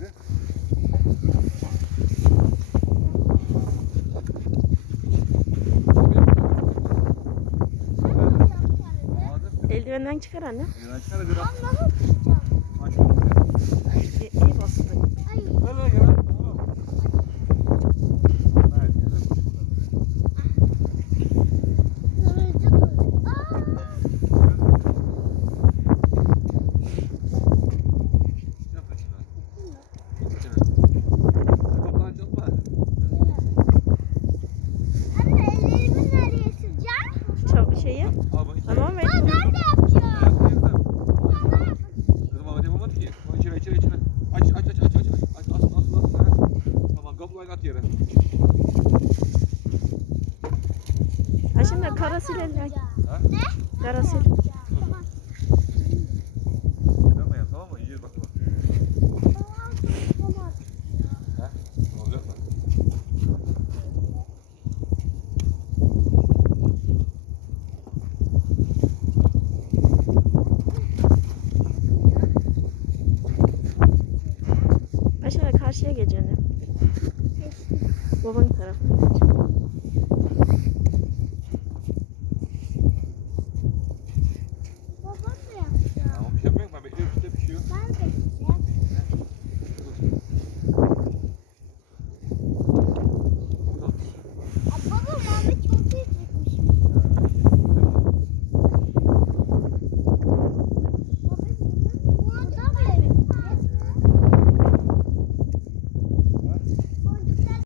abi. Eldivenden çıkar anne. Eldivenden çıkar. Allah'ım. Aç şeyi. İçeri. Tamam ver. Ben nerede yapacağım? Kızım Ahmet yapamadı ki. O içeri içeri içeri. Aç aç aç aç aç aç. Aç asıl asıl asıl. Ha. Tamam kapılayı at yere. Ha şimdi karasil elden. Ha? Karasil. Tamam. Yapma ya tamam mı? İyi bak bak. Tamam. Ha? Olacak mı? Ha şimdi karşıya geç anne. Babanın tarafına geç.